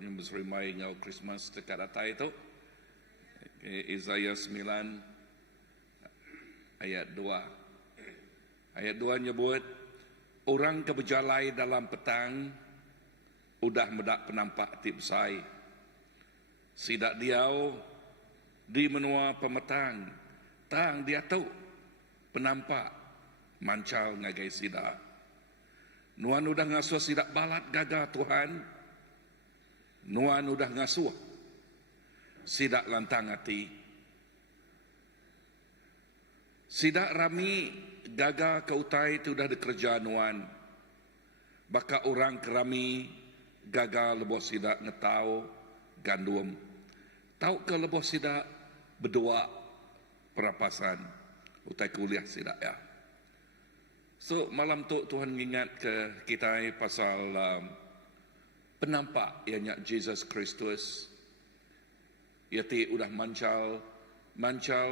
yang berserimai ngau Christmas dekat atas itu. Isaiah 9 ayat 2. Ayat 2 nyebut, orang keberjalai dalam petang, udah medak penampak tip sai. Sidak diau di menua pemetang, tang dia tahu penampak mancal ngagai sidak. Nuan udah ngasuh sidak balat gagah Tuhan. Nuan udah ngasuh sidak lantang hati. Sidak rami gagah ke utai itu dah dikerja nuan. Baka orang kerami gagah leboh sidak ngetau gandum. Tahu ke leboh sidak berdua perapasan utai kuliah sidak ya. So malam tu Tuhan ingat ke kita pasal penampak ianya Jesus Kristus. Ia ti udah mancal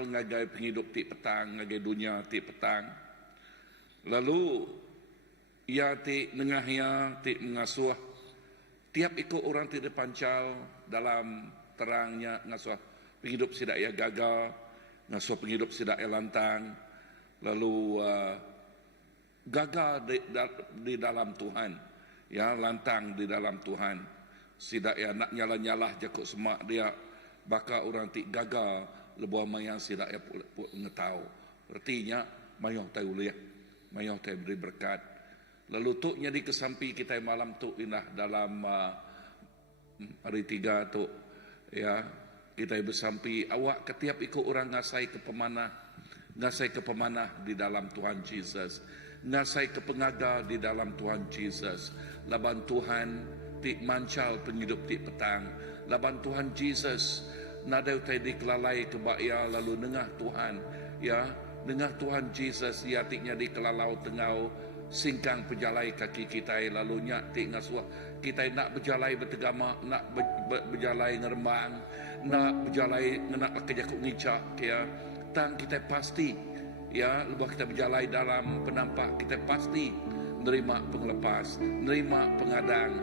ngagai penghidup ti petang, ngagai dunia ti petang. Lalu ia ti nengahnya ti mengasuh tiap ikut orang ti pancal dalam terangnya ngasuh penghidup sidak ia gagal, ngasuh penghidup sidak ia lantang. Lalu gagal di dalam Tuhan, ya lantang di dalam Tuhan. Sidak ya nak nyalah-nyalah jakuk semak dia, baka orang ti gagal lebuh mayang sidak ya ngetau. Artinya mayang tahu liah, mayang tahu beri berkat. Lalu tu jadi kesampi kita malam tu indah dalam hari 3 tu, ya kita bersampi awak ketiap ikut orang ngasai ke pemanah di dalam Tuhan Jesus. Ngasai ke pengaga di dalam Tuhan Jesus. Laban Tuhan ti mancal penghidup ti petang. Laban Tuhan Jesus nadau tai dikelalai ke bakya lalu nengah Tuhan, ya nengah Tuhan Jesus ia tiknya dikelalau tengau singkang pejalai kaki kita lalu nyak ti ngasuh kita nak berjalai bertegama, nak berjalai ngerembang, nak berjalai nak kejakuk ngicak ya. Tang kita pasti, ya lepas kita berjalai dalam penampak, kita pasti nerima penglepas, nerima pengadang,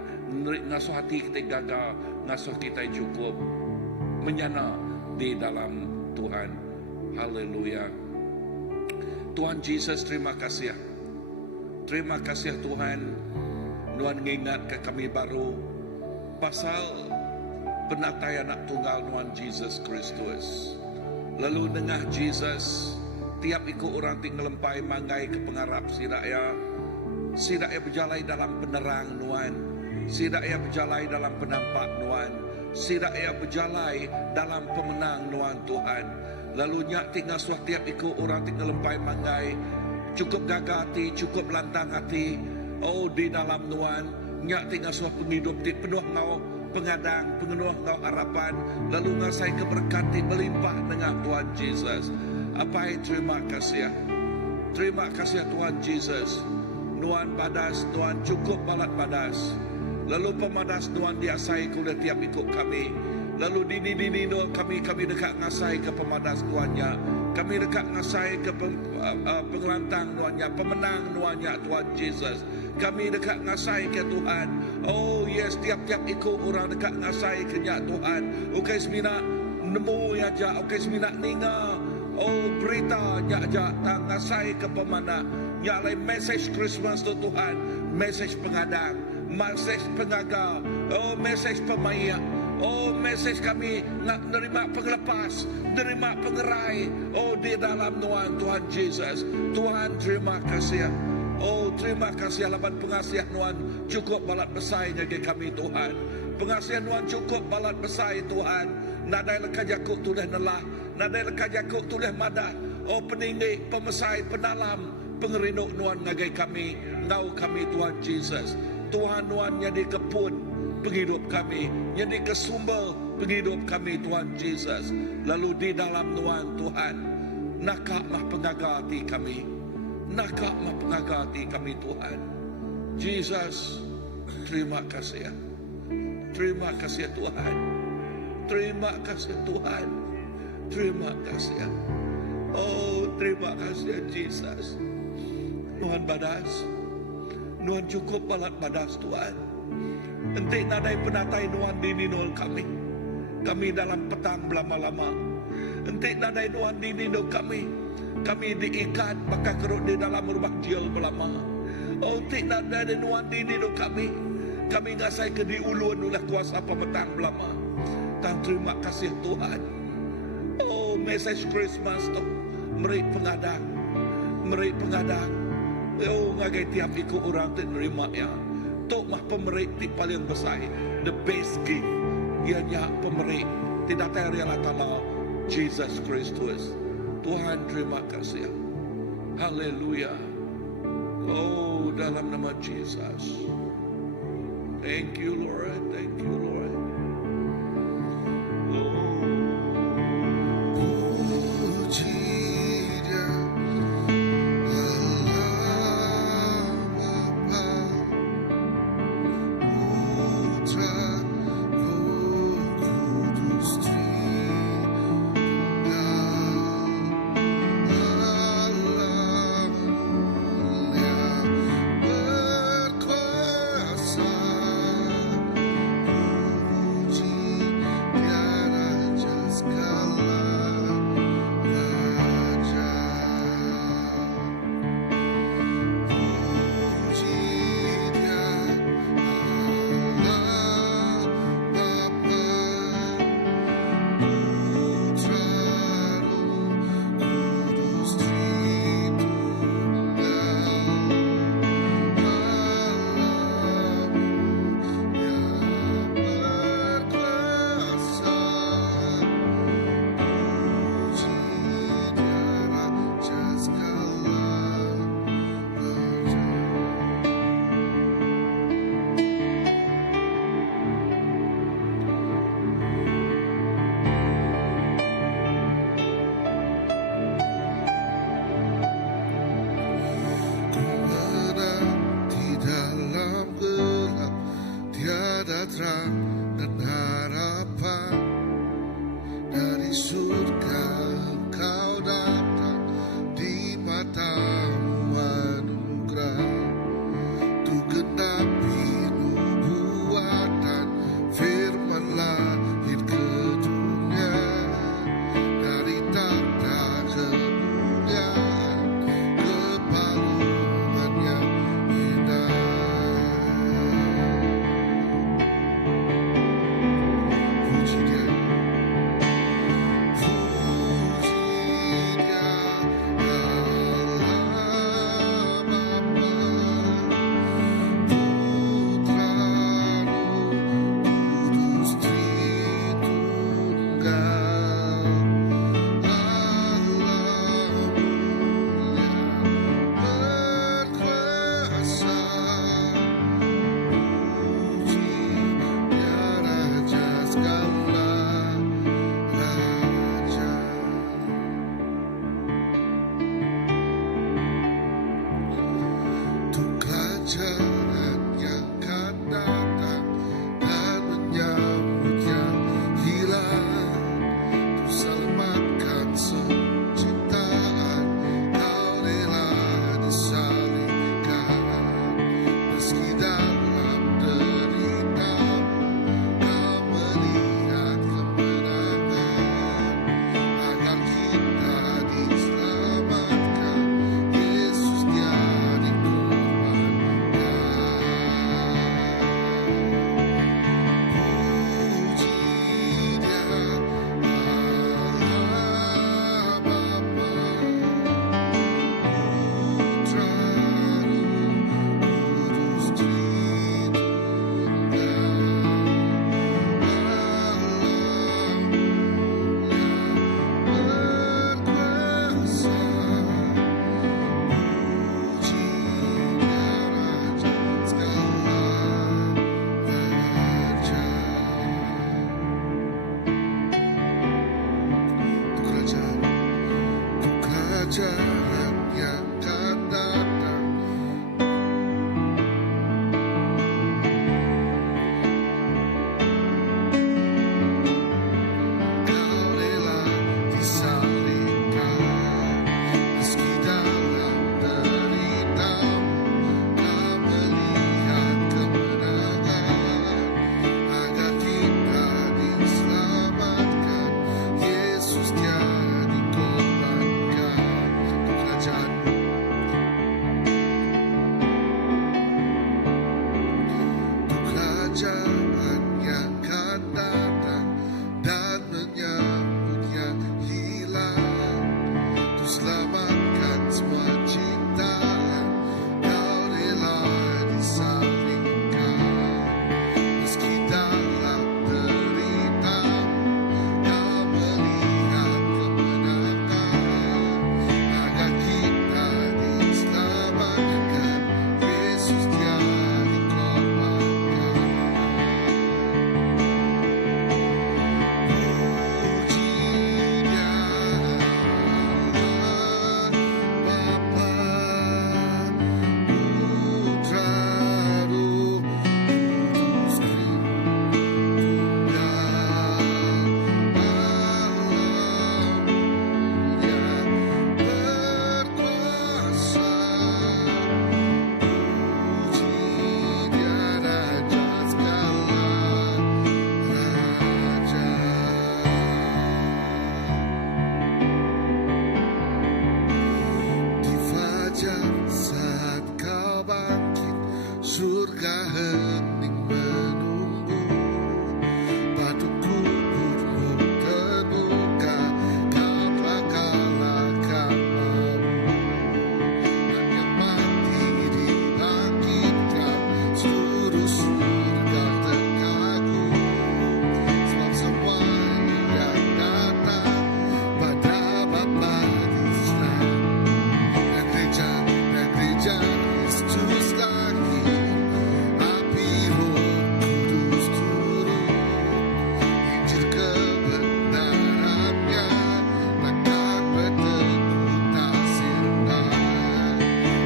ngasuh hati kita gagal, ngasuh kita cukup menyana di dalam Tuhan. Haleluya. Tuhan Jesus, terima kasih. Terima kasih Tuhan. Nuan ngingat ke kami baru pasal penatai anak tunggal Nuan Jesus Kristus. Lalu dengah Jesus tiap ikut orang tinggal lempai manggai ke pengarap sidaknya berjalai dalam penerang Nuan, sidaknya berjalai dalam penampak Nuan, sidaknya berjalai dalam pemenang Nuan Tuhan. Lalu nyak tinggal suah tiap ikut orang tinggal lempai manggai cukup gagah hati, cukup lantang hati. Oh di dalam Nuan nyak tinggal suah penghidup ti penuh ngau pengadang, penuh ngau harapan, lalu ngasai keberkati melimpah dengan Tuhan Jesus. Apa terima kasih. Terima kasih Tuhan Jesus. Nuan badas, Nuan cukup balat badas. Lalu pemadas Nuan diasai kuda tiap ikut kami. Lalu dini kami dekat ngasai ke pemadas Tuannya. Kami dekat ngasai ke pengelantang Tuannya, pemenang Tuannya Tuhan Jesus. Kami dekat ngasai ke Tuhan. Oh yes, tiap-tiap ikut orang dekat ngasai ke Tuhan. Okai semina nemu ya ja, okai semina ninga. Oh berita ja tang ngasai ke pemana. Nyalai message Christmas tu Tuhan, message pengadang, message pengagal, oh message pemayak. Oh message kami nak nerima penglepas, nerima pengerai. Oh di dalam Tuhan Jesus. Tuhan terima kasih. Oh terima kasih laban pengasihan Tuhan cukup balat besarnya ke kami Tuhan. Pengasihan Tuhan cukup balat besar Tuhan. Nadai lekajakuk tulah nelah, nadai lekajakuk tulah madat. Oh peninggi, pemesai, penalam, pengerinduk Tuhan ngagai kami, ngau kami Tuhan Jesus. Tuhan jadi kepun penghidup kami, jadi kesumber penghidup kami Tuhan Jesus. Lalu di dalam Tuhan, nakaklah pengagati kami, nakaklah pengagati kami Tuhan. Jesus, terima kasih. Terima kasih Tuhan. Terima kasih Tuhan. Terima kasih. Oh terima kasih Jesus. Nuan badas, Nuan cukup balat badas Tuhan. Entik nadai penatai Nuan dininol kami. Kami dalam petang belama-lama. Entik nadai Nuan dininol kami. Kami diikat maka kerut di dalam rumah jial belama. Oh entik nadai Nuan dininol kami. Kami ngasai ke diulun oleh kuasa pemetang belama. Dan terima kasih Tuhan. Oh message Christmas tu. Merik pengadang. Merik pengadang. Oh ngagai tiap ikut orang tu nerima ya. Tok mah pemerik ti paling besar. The best gift. Ianya pemerik. Tidak terialah Allah. Jesus Christus. Tuhan terima kasih. Haleluya. Oh dalam nama Jesus. Thank you Lord. Thank you Lord. terang dan harapan dari surga Engkau datang di matamu anugerah tu genapi nubuatan firman lahir ke dunia dari tahta kemuliaan ke palungan yang indah. kerajaan yang akan datang dan menyambut yang hilang. Ku selamatkan semua ciptaan, Kau rela disalibkan. Meski dalam derita, Kau melihat kemenangan. Agar kita diselamatkan, Yesus Dia dikorbankan. Puji Dia Allah Bapa, Putra, Roh Kudus, Tunggal Allah mulia berkuasa. Puji Dia Raja segala raja. Di fajar saat Kau bangkit, surga hening menunggu. Batu kuburmu terbuka, Kau telah kalahkan maut. Dan yang mati dibangkitkan, seluruh surga terkagum. Sebab semua yang datang pada Bapa diserah. Dan gereja Kristus lahir, api Roh Kudus turun. Injil kebenarannya takkan berteguh tak sirna.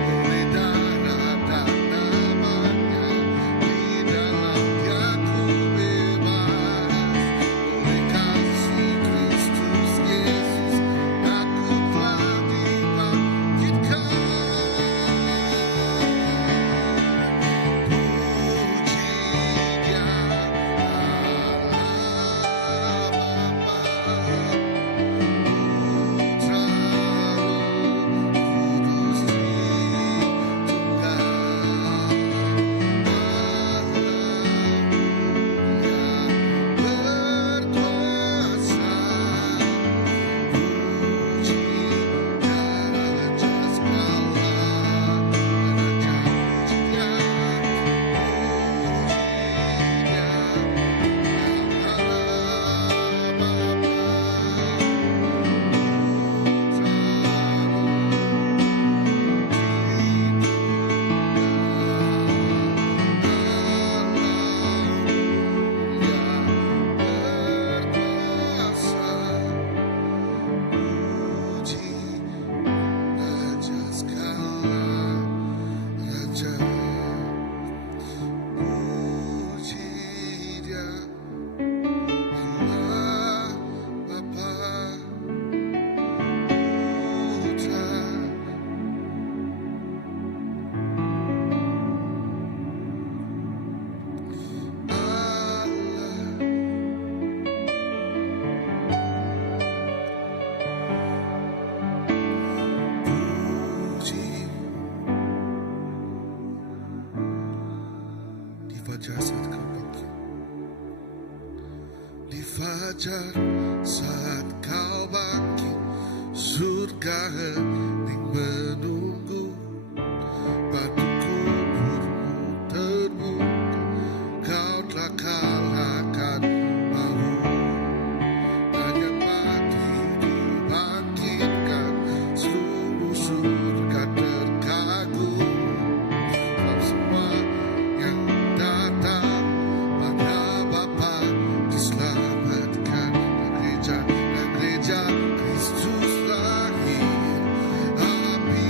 Oleh darah dan namanya, di dalamnya ku bebas. Oleh kasih Kristus Yesus, aku telah dibangkitkan. Puji Dia Allah Bapa, Putra, Roh Kudus, Tritunggal Allah mulia berkuasa. Puji Dia Raja segala raja. Puji Dia, puji Dia Allah Bapa, di fajar saat Kau bangkit, surga hening menunggu. Batu kuburmu terbuka, Kau telah kalahkan maut. Dan yang mati dibangkitkan, seluruh surga terkagum. Sebab semua yang datang pada Bapa diselamatkan. Dan gereja Kristus lahir, api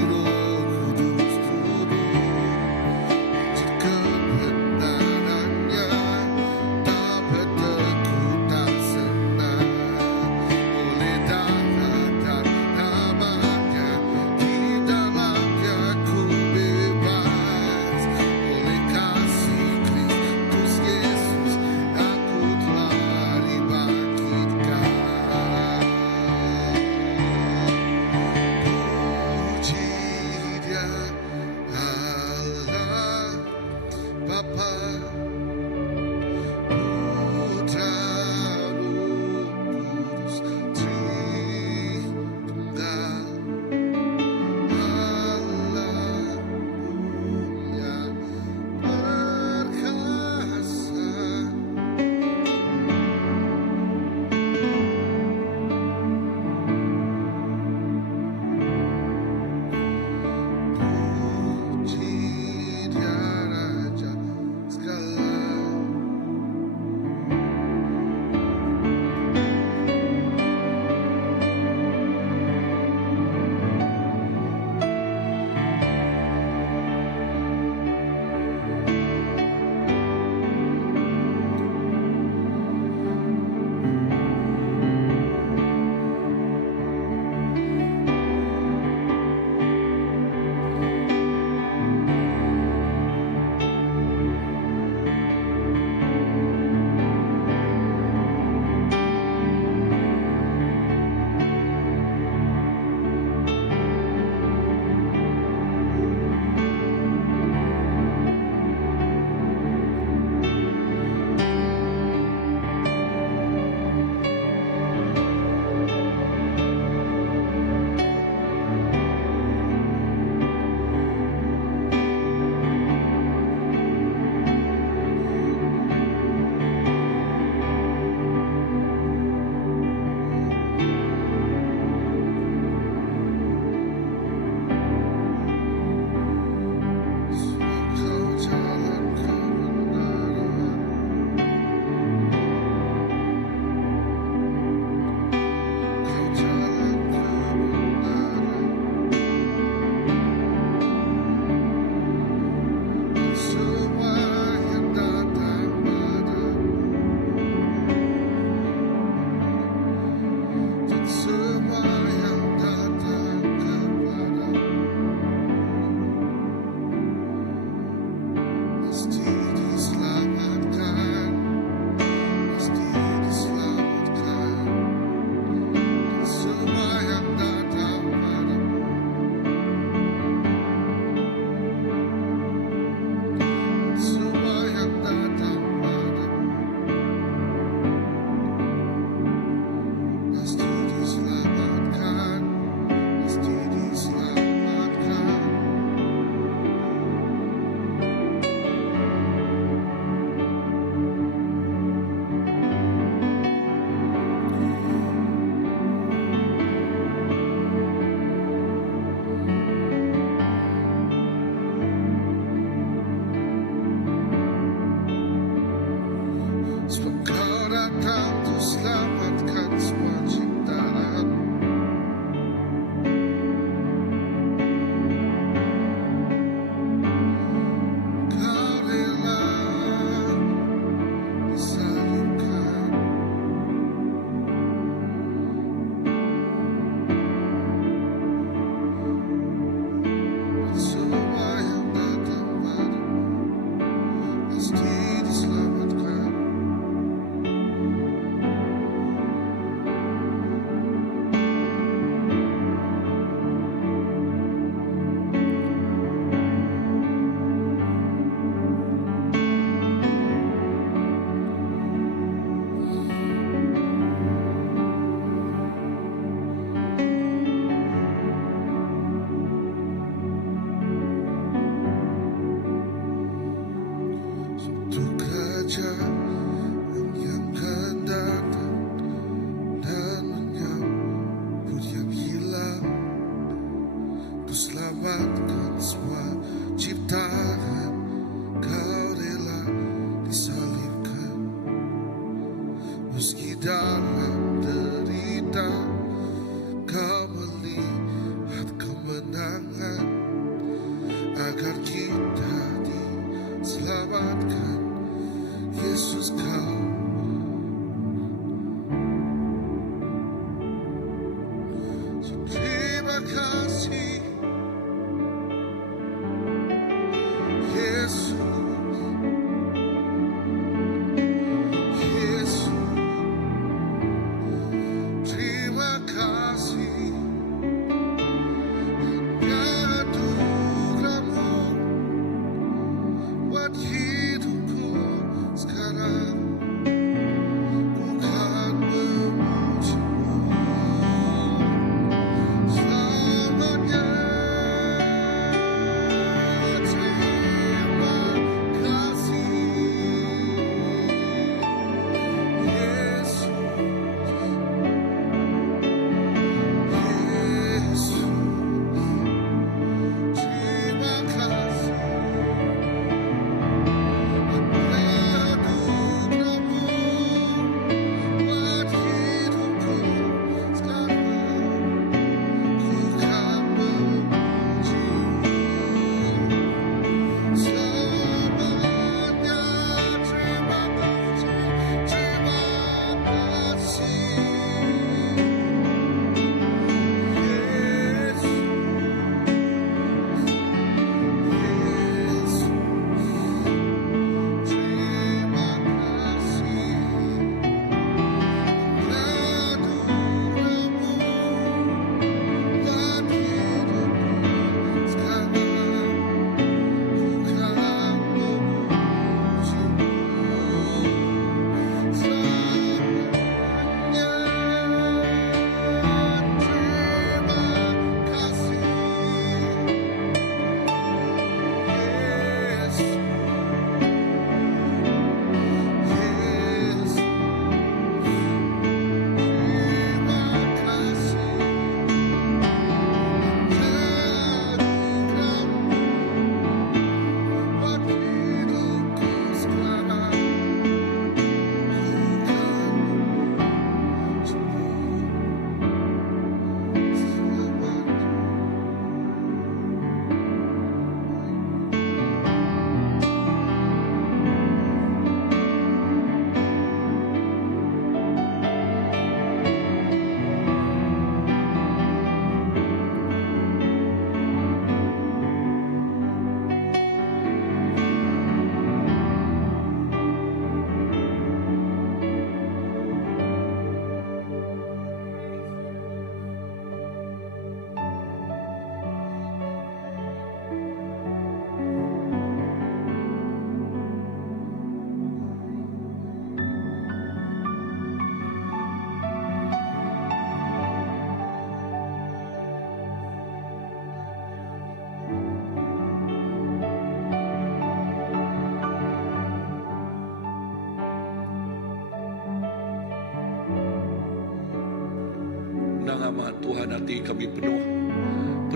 nama Tuhan, hati kami penuh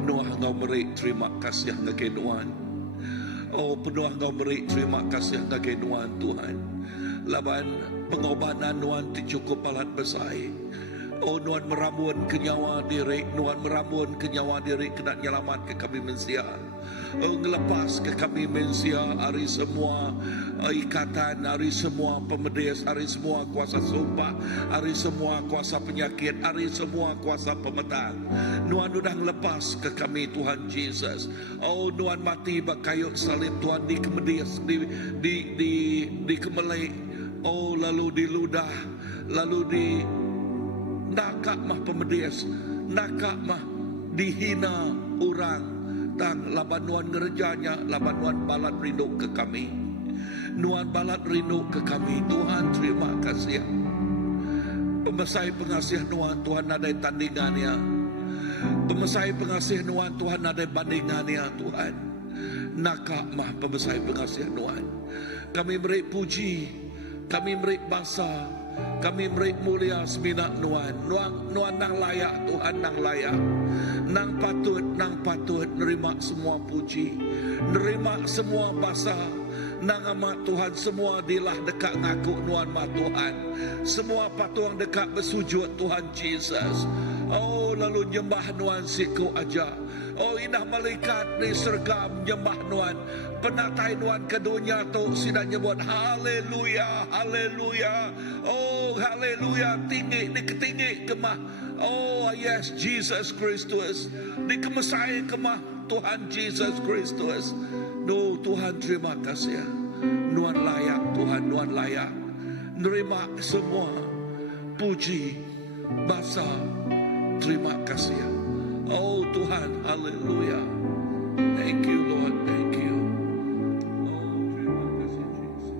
Engkau beri terima kasih ngagai Tuhan. Oh, penuh Engkau beri terima kasih ngagai Tuhan Tuhan. Laban pengobatan Tuhan cukup alat besar. Oh, Tuhan meramun ke nyawa diri, Tuhan meramun ke nyawa diri kena nyelamat ke kami manusia. Oh, ngelepas ke kami manusia hari semua ikatan, hari semua pemedis, hari semua kuasa sumpah, hari semua kuasa penyakit, hari semua kuasa pemetang. Tuhan sudah lepas ke kami Tuhan Jesus. Oh, Tuhan mati bakayut salib Tuhan di kemedis, di kemelek. Oh, lalu di ludah, lalu di nakak mah pemedis, nakak mah dihina orang. Dan laban Nuan ngerjanya, laban Nuan balat rindu ke kami. Nuan balat rindu ke kami. Tuhan terima kasih. Pemesai pengasih Nuan, Tuhan ada tandingannya. Pemesai pengasih Nuan, Tuhan ada bandingannya Tuhan. Nakak mah pemesai pengasih Nuan. Kami beri puji, kami beri bangsa, kami beri mulia seminak Nuan. Nuan nang layak, Tuhan nang layak. Nang patut nerima semua puji, nerima semua basa. Nang amat Tuhan semua dilah dekat ngaku Nuan mah Tuhan. Semua patuang dekat bersujud Tuhan Jesus. Oh, lalu nyembah Nuan siku aja. Oh, indah malaikat di sergam nyembah Nuan. Penatai Nuan ke dunia tu sudah nyebut haleluya, haleluya. Oh, haleluya, tinggi di ketinggi kemah. Oh, yes, Jesus Kristus. Di kemesai kemah Tuhan Jesus Kristus. No, Tuhan terima kasih. Nuan layak, Tuhan Nuan layak. Nerima semua puji, basa, terima kasih. Oh Tuhan, haleluya. Thank you Lord, thank you. Oh, terima kasih Jesus.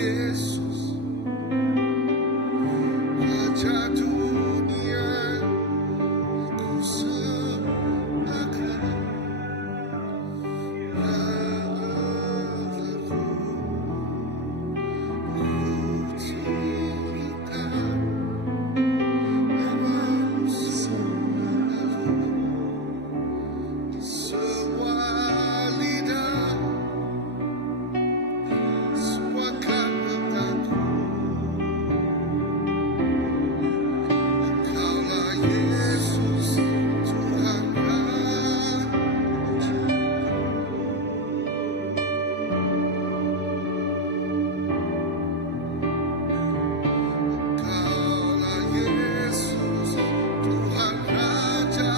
Yesus, Raja dunia, ku serahkan nyataku, ku tinggikan namamu selalu. Semua lidah, semua kan mengaku Engkaulah Yesus, Tuhan Raja. Engkaulah Yesus, Tuhan Raja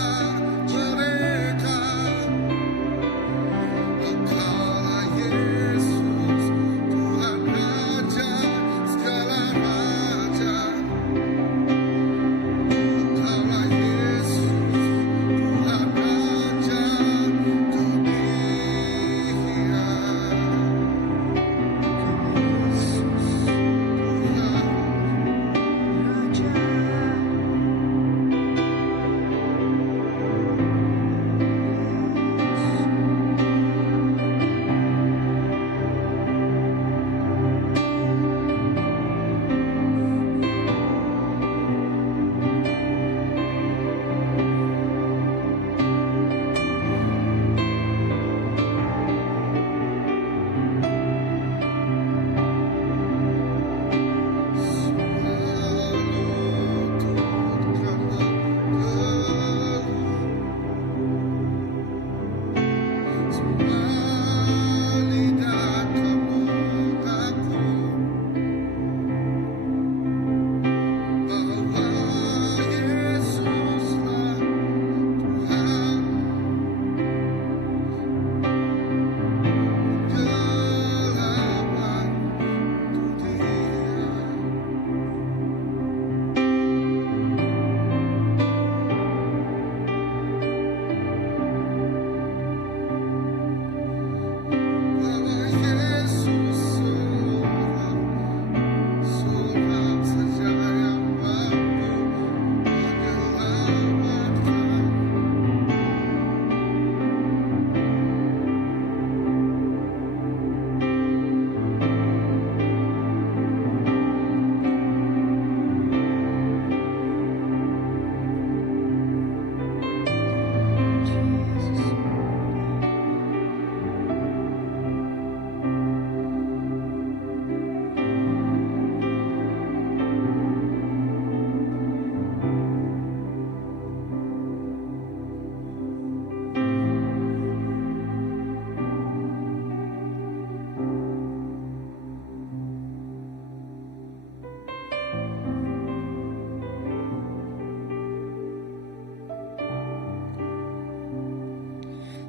mereka. Engkaulah Yesus, Tuhan Raja segala raja. Engkaulah Yesus, Tuhan Raja dunia. Yesus,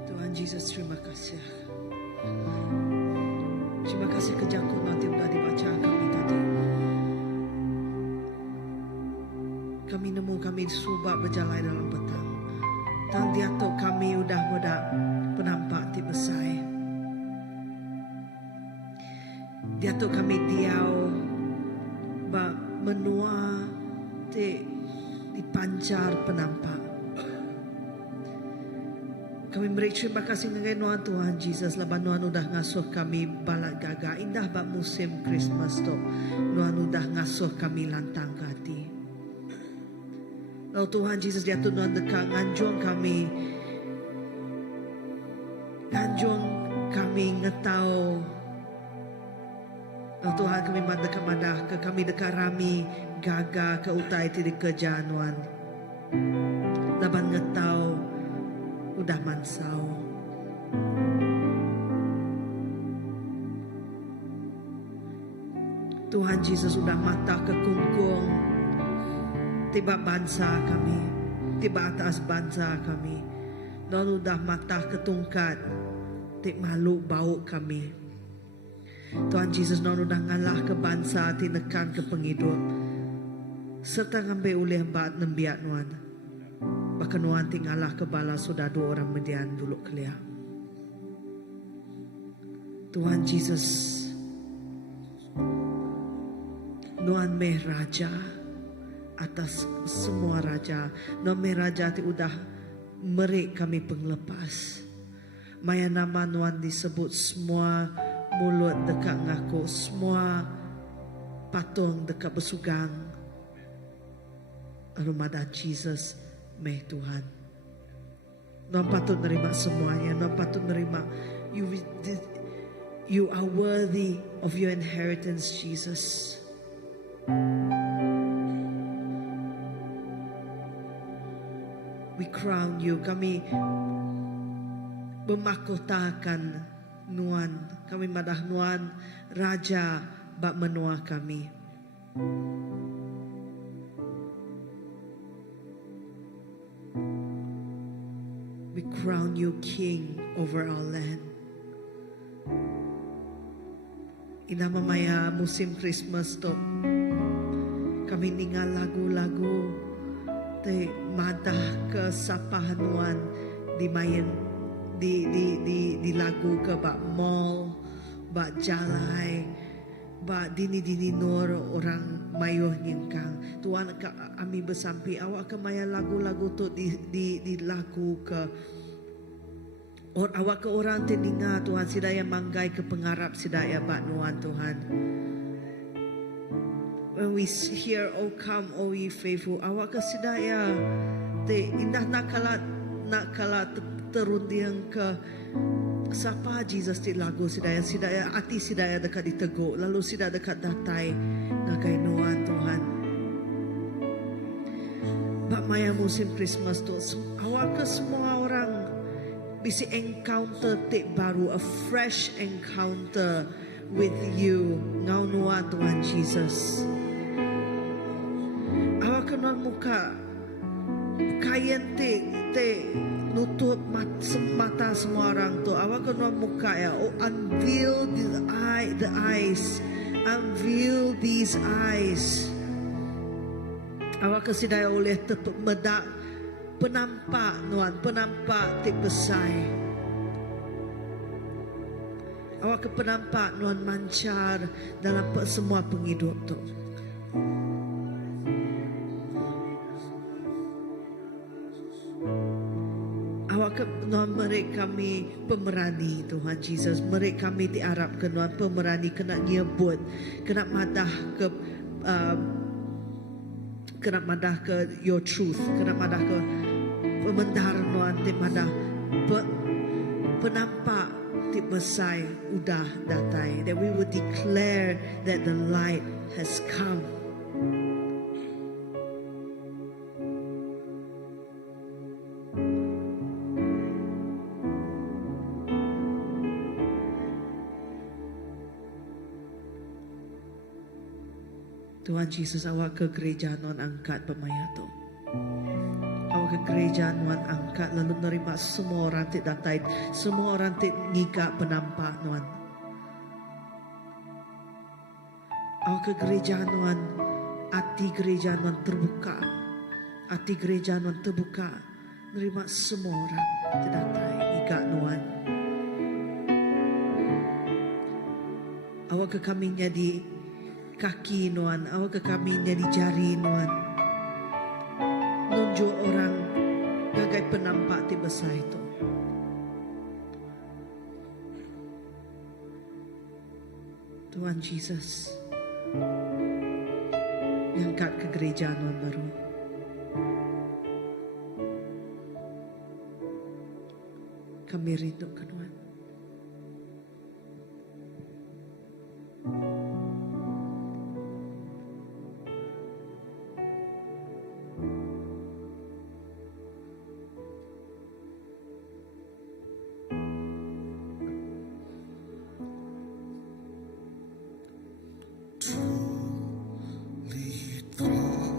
Tuhan Tuhan Yesus, terima kasih. Terima kasih kerja Firman yang sudah dibaca kami tadi. Kami nemu kami subak berjalan dalam petang. Tang diatuk kami udah muda penampak ti besai. Diatuk kami diau ba menua ti dipancar penampak. Kami beri terima kasih dengan Nuan Tuhan Jesus. Laban Nuan udah ngasuh kami balak gaga. Indah bak musim Christmas tu. Nuan udah ngasuh kami lantang hati. Lalu Tuhan Jesus jatuh Nuan dekat nganjung kami. Nganjung kami ngetau. Lalu Tuhan kami dekat madah ke kami dekat rami gaga ke utai tidak kerja Nuan. Laban ngetau udah mansau. Tuhan Yesus sudah mata ke kungkung, tiba bangsa kami, tiba atas bangsa kami. Dan udah mata ke tungkat, tik malu bau kami. Tuhan Yesus non udah ngalah ke bangsa, tinekan ke penghidup, serta ngambil oleh bat nembiak Nuan. Bahkan Nuan tinggalah kebala sudah 2 orang median dulu kelia. Tuhan Yesus, Nuan meh raja atas semua raja. Nuan meh raja ti udah merik kami penglepas. Maya nama Nuan disebut semua mulut dekat ngaku, semua patung dekat bersugang. Lalu mada Jesus meh Tuhan. Nuan patut nerima semuanya. Nuan patut nerima. You are worthy of your inheritance, Jesus. We crown you. Kami memahkotakan Nuan. Kami madah Nuan Raja bak menua kami. We crown you King over our land. Ina mamaya musim Christmas to, kami ningal lagu-lagu te madah ke sapahanuan di main di lagu ke bak mall, bak jalai, bak dini nur orang mayuh nyengkang. Tuan kami bersampi awak ke maya lagu-lagu tu di lagu ke awak ke orang teninga Tuhan sidaya manggai ke pengarap sidaya bak nuan Tuhan. When we hear oh come oh ye faithful, awak ke sidaya te indah nak kala terundiang ke sapa Jesus di lagu sidaya hati sidaya dekat diteguk lalu sidaya dekat datai ngagai nuan Tuhan. Bak maya musim Christmas tu awak ke semua orang bisa encounter tik baru, a fresh encounter with you ngau nuan Tuhan Jesus. Awak kenal muka kain tik nutup mata semua orang tu. Awak kenal muka ya. Oh, unveil the eyes. Unveil these eyes. Awak kesidaya oleh tepuk medak penampak nuan, penampak tik besai. Awak ke penampak nuan mancar dalam semua penghidup tu. Awak ke nuan mereka kami pemerani Tuhan Jesus. Mereka kami diarap ke nuan pemerani kena nyebut, kena madah ke kena madah ke your truth, kena madah ke pemendar nuan ti madah penampak ti besai udah datai, that we would declare that the light has come. Tuhan Yesus, awak ke gereja non angkat pemayato. Awak ke gereja non angkat lalu nerima semua orang tik datai, semua orang tik ngika penampak non. Awak ke gereja non, hati gereja non terbuka, hati gereja non terbuka, nerima semua orang tik datai ngika non. Awak ke kami jadi kaki nuan, awak ke kami jadi jari nuan. Nunjuk orang gagai penampak ti besar itu. Tuhan Jesus, ngangkat ke gereja non baru. Kami rindu ke Tuhan. Lead God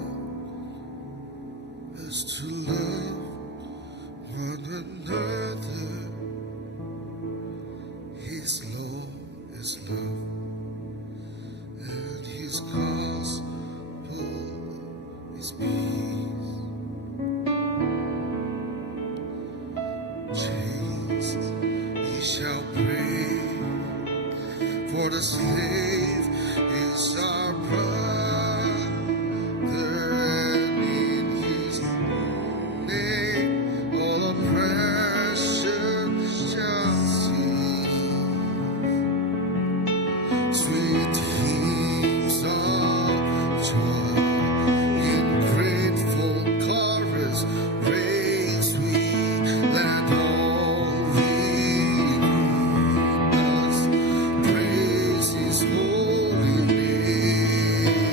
is to love one another. His law is love, and His gospel is peace. Chains He shall break, for the slave is our brother, and in His name all oppression shall cease. Sweet hymns of joy in grateful chorus praise we, let all the praise His holy name.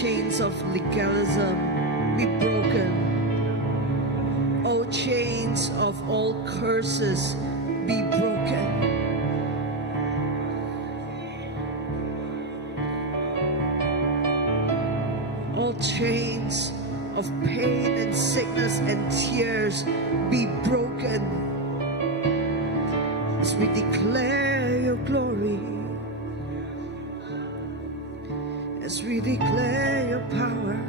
chains of legalism be broken. All chains of all curses be broken. All chains of pain and sickness and tears be broken as we declare your glory, as we declare your power.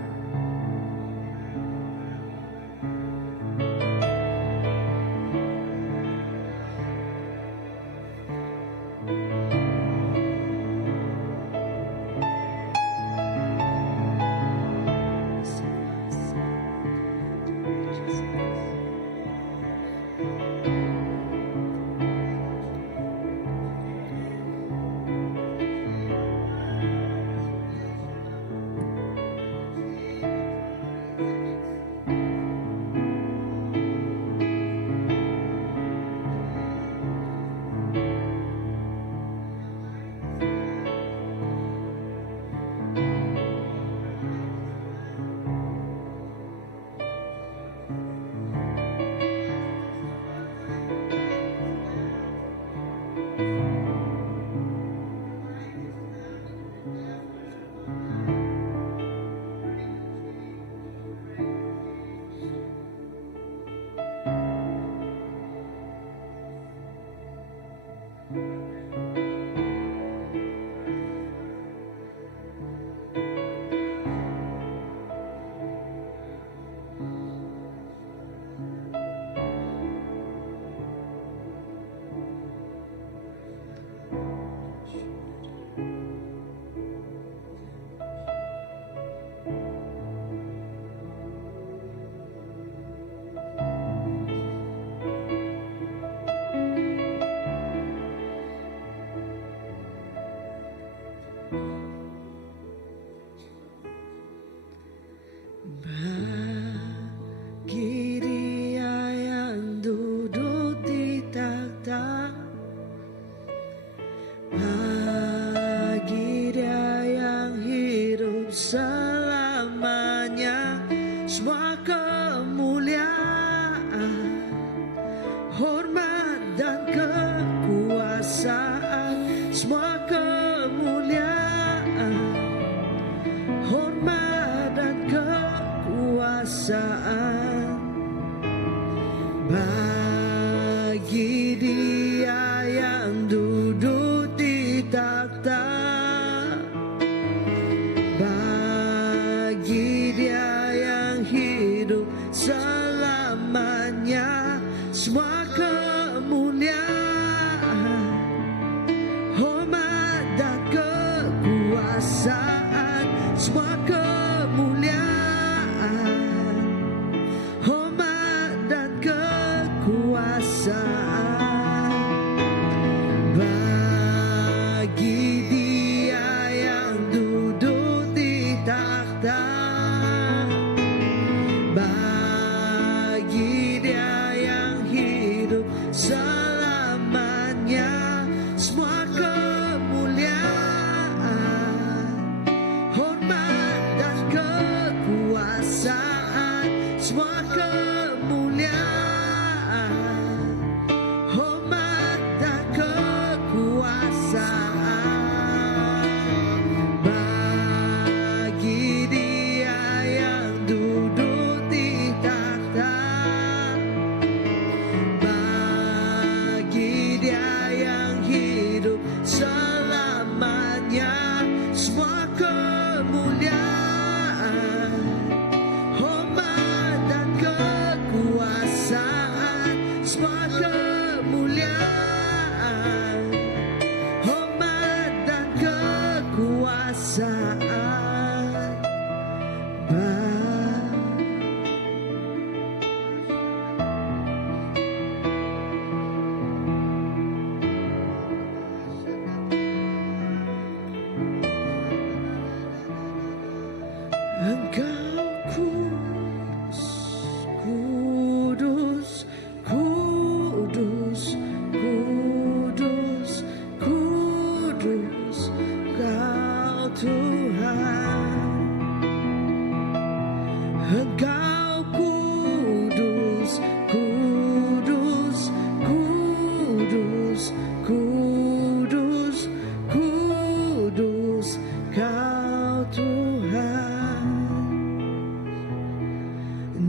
Bagi Dia yang duduk di takhta, bagi Dia yang hidup selamanya, semua kemuliaan, hormat dan kekuasaan, semua kemuliaan, hormat dan kekuasaan bagi Dia yang duduk di takhta, bagi Dia yang hidup selamanya, semua kemuliaan, hormat dan kekuasaan, semua kemuliaan, hormat dan kekuasaan bagi Dia yang duduk di takhta, bagi Dia yang hidup selamanya, semua kemuliaan, hormat dan kekuasaan, semua kemuliaan, hormat dan kekuasaan bagi Dia yang duduk di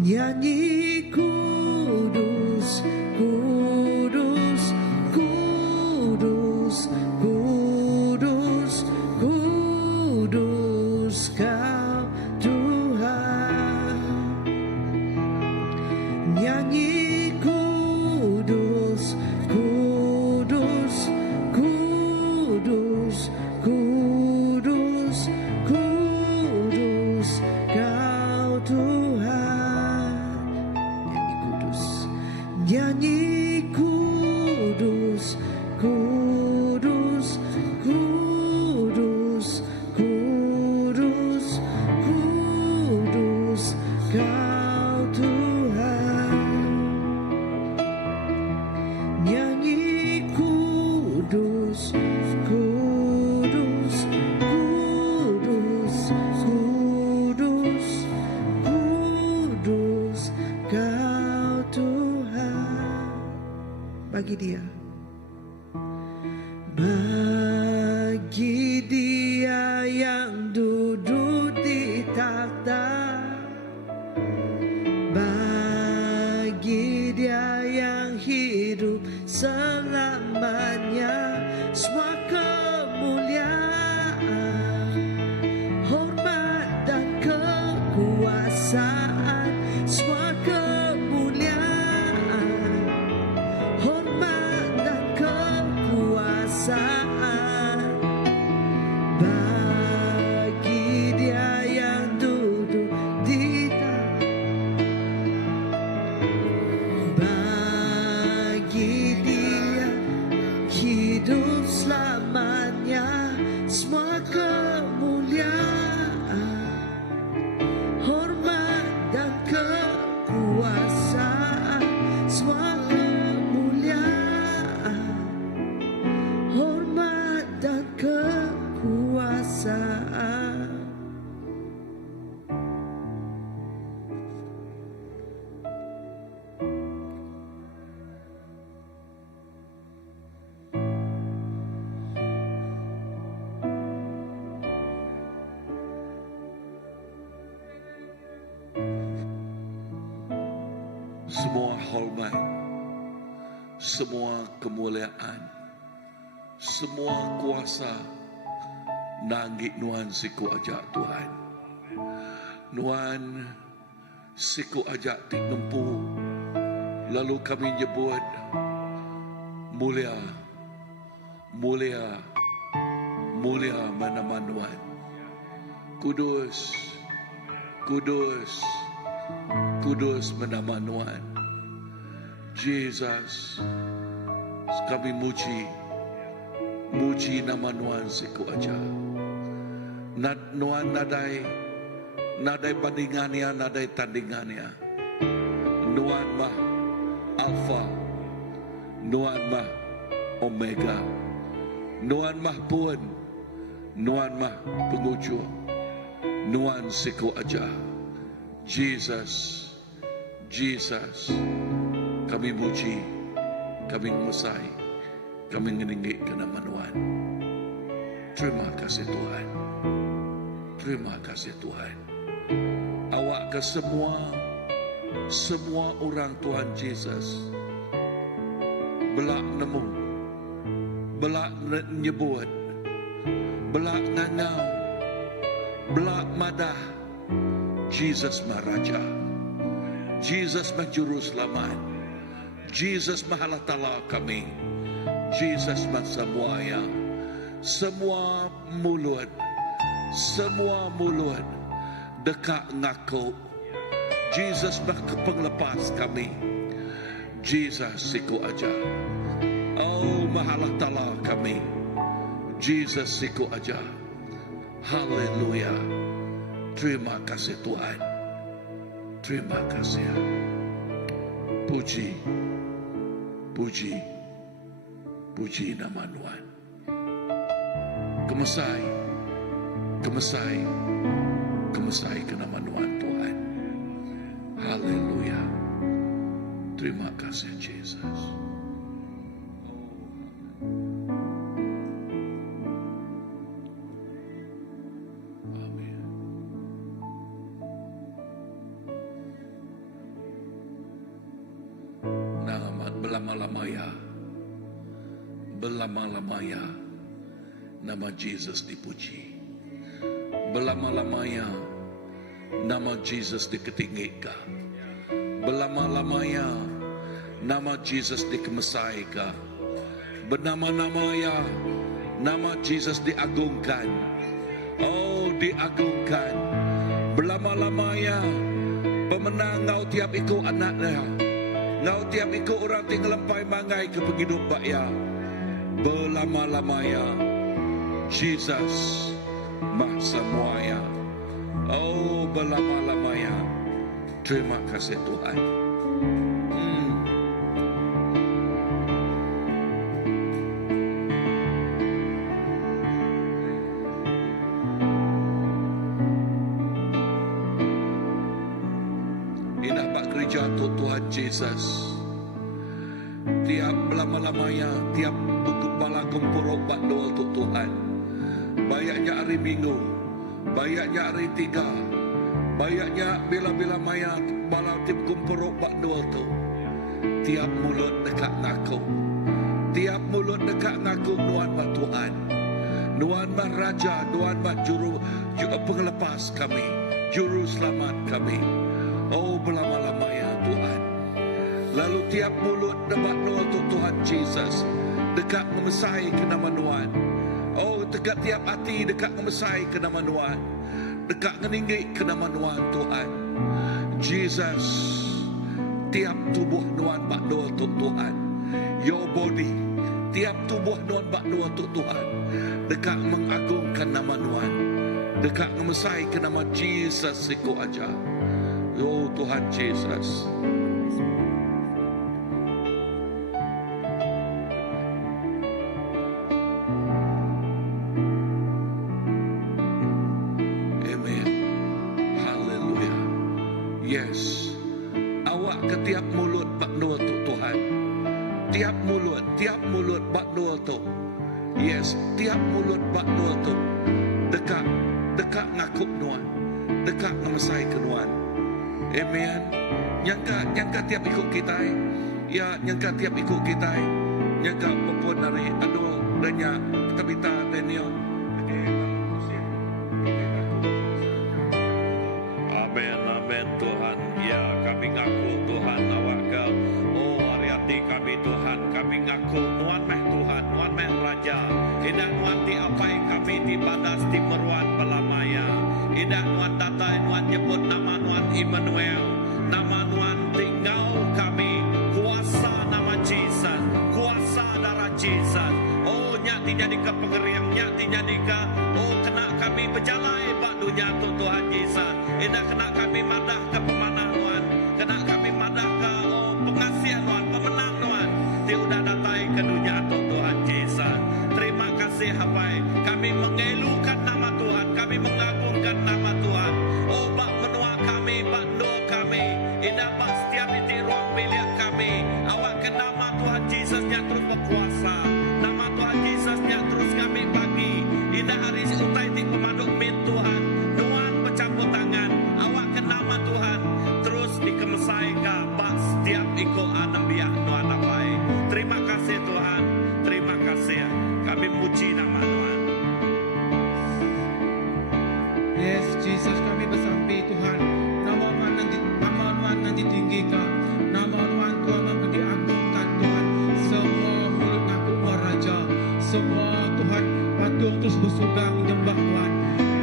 Nyanyi kudus, kudus, kudus, kudus, kudus Kau Tuhan. Nyanyi kudus, kudus, kudus, kudus, kudus Kau Tuhan. Nyanyi kudus, kudus, kudus, kudus, kudus Kau Tuhan. Nyanyi kudus, kudus, kudus, kudus, kudus Kau Tuhan. Bagi Dia, bagi Dia yang duduk di takhta, bagi Dia yang hidup selamanya, semua kemuliaan, hormat dan kekuasaan, semua kemuliaan, hormat dan kekuasaan, bagi Dia yang duduk di bagi Dia hidup selamanya, semua kemuliaan, hormat dan kekuasaan, semua kemuliaan, hormat dan kekuasaan. Semua hormat, semua kemuliaan, semua kuasa nanggit nuan siku ajak Tuhan. Nuan siku ajak tik nempu, lalu kami nyebut mulia, mulia, mulia mana Nuan. Kudus, kudus, kudus menama Nuan. Jesus, kami muji, muji nama Nuan siku aja. Nuan nadai bandingannya, nadai tandingannya. Nuan mah Alfa, Nuan mah Omega, Nuan mah pun, Nuan mah pengujung, Nuan siku aja. Jesus, Jesus, kami muji, kami mesai, kami meninggi ke nama Nuan. Terima kasih Tuhan, terima kasih Tuhan. Awak ke semua orang Tuhan Jesus, belak nemu, belak nyebut, belak ngangau, belak madah. Jesus Maharaja, Jesus Majuru Selamat, Jesus Mahala Ta'ala kami, Jesus Masamuaya, semua mulut dekat ngaku, Jesus penglepas kami, Jesus siku aja, oh Mahala Ta'ala kami, Jesus siku aja, haleluya. Terima kasih Tuhan, terima kasih. Puji, puji, puji nama Tuhan. Kemesai, kemesai, kemesai ke nama Tuhan. Haleluya. Terima kasih Jesus. Belama-lamanya, belama-lamanya nama Jesus dipuji. Belama-lamanya nama Jesus diketinggikan. Belama-lamanya nama Jesus dikemesaikan. Bernama-namanya nama Jesus diagungkan. Oh, diagungkan. Belama-lamanya pemenang ngau tiap ikut anaknya. Ngau tiap ikut orang tinggal lempai mangai ke penghidup bakya. Belama-lamanya Jesus mah semuanya. Oh, belama-lamanya. Terima kasih Tuhan. Indah Pak Gereja Tuhan Jesus. Tiap belama-lamanya, tiap bala gempurok bak doa untuk Tuhan. Bayaknya hari Minggu, bayaknya hari 3, bayaknya bila-bila maya bala tiap gempurok bak doa tu. Tiap mulut dekat ngaku, tiap mulut dekat ngaku Nuan bah Tuhan, Nuan bah Raja, Nuan bah juru pengelepas kami, juru selamat kami. Oh, belama-lamanya Tuhan. Lalu tiap mulut debat doa untuk Tuhan Jesus, dekat memesai ke nama Nuan. Oh, dekat tiap hati dekat memesai ke nama Nuan, dekat meninggi ke nama Nuan Tuhan. Jesus, tiap tubuh Nuan bak doa untuk Tuhan. Your body, tiap tubuh Nuan bak doa untuk Tuhan, dekat mengagungkan nama Nuan, dekat memesai ke nama Jesus siku aja. Oh Tuhan Jesus. Amen. Haleluya. Yes. Awak ke tiap mulut bak doa tu Tuhan. Tiap mulut bak doa tu. Yes, tiap mulut bak doa tu. Dekat ngakuk Nuan, dekat memesai ke Nuan. Amen. Nyangka tiap ikut kita, ya nyangka tiap ikut kita, nyangka popon dari aduh danya kita bita Daniel. Amen, amen Tuhan. Ya kami ngaku Tuhan awak ke. Oh hati kami Tuhan, kami ngaku Nuan meh Tuhan, Nuan meh Raja. Indah Nuan di apai kami di badas di meruan belamaya. Indah Nuan datai Nuan nyebut nama Nuan Immanuel, nama Nuan tinggal kami, kuasa nama Jesus, kuasa darah Jesus. Oh nyak jadi ke pengeriang, nyak jadi ke oh kena kami berjalan bak dunia tu Tuhan Jesus. Indah kena kami madah ke pemanah Nuan, kena kami madah ke oh pengasih Nuan, pemenang Nuan. Dia udah datai ke dunia tu Tuhan Jesus. Terima kasih Hapai, kami mengelukan nama Tuhan, kami mengagungkan nama Tuhan. Oh bak menua kami, bak doa kami, indah bak setiap titik ruang bilik kami. Awak ke nama Tuhan Jesus yang terus berkuasa, nama Tuhan Jesus yang terus kami bagi. Indah hari utai tik pemaduk min Tuhan, Nuan bercampur tangan. Awak ke nama Tuhan terus dikemesai ke bak setiap ikut anambiah Nuan Hapai. Terima kasih Tuhan, terima kasih. Kami muji nama Tuhan. Yes, Jesus, kami bersampai Tuhan. Nama Tuhan yang ditinggikan, nama Tuhan yang diagungkan Tuhan. Semua mulut ngaku Raja, semua Tuhan patung terus bersugang menyembah Tuhan.